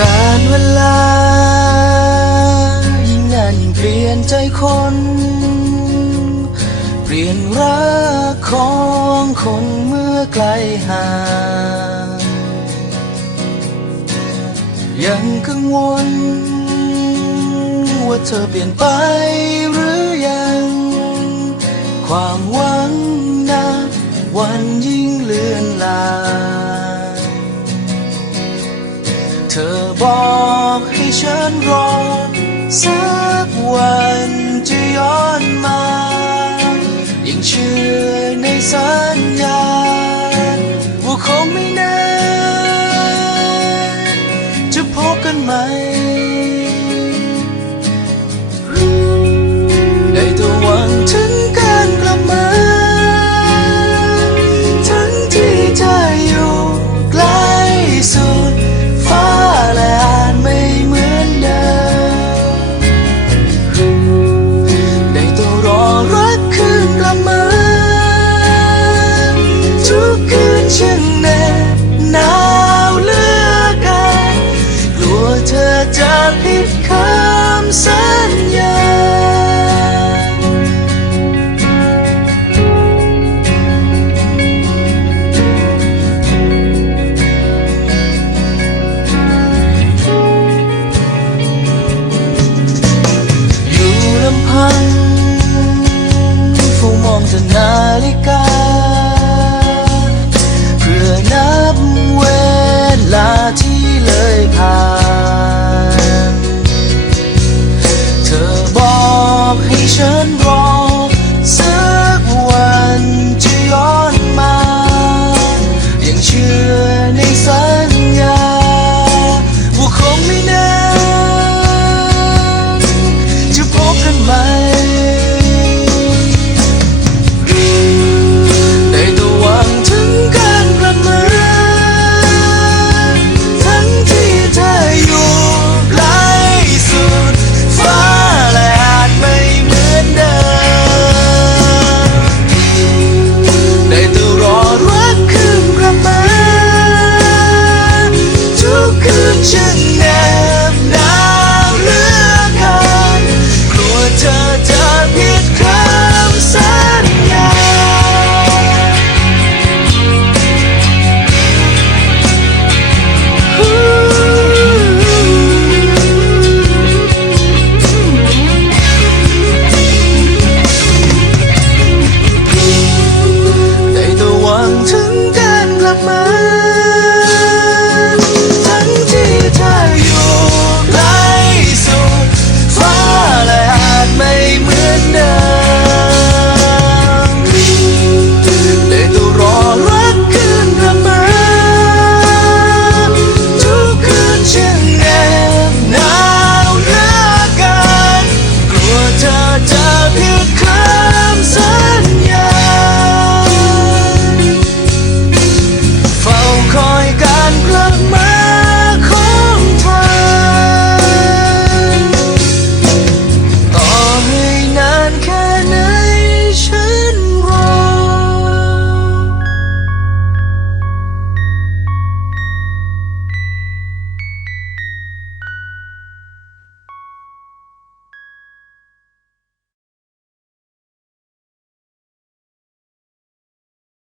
การเวลา ยิ่งนานยิ่งเปลี่ยนใจคน เปลี่ยนรักของคนเมื่อไกลห่างยังกังวล ว่าเธอเปลี่ยนไปหรือยัง ความหวังนะวันยิ่งเลือนลาง บอกให้ฉันรอ สักวันจะย้อนมา ยังเชื่อในสัญญา ว่าคงไม่นานจะพบกันไหม พันเฝ้ามองแต่นาฬิกา เพื่อนับเวลาที่เลยผ่าน เธอบอกให้ฉันรอสักวันจะย้อนมา ยังเชื่อในสาย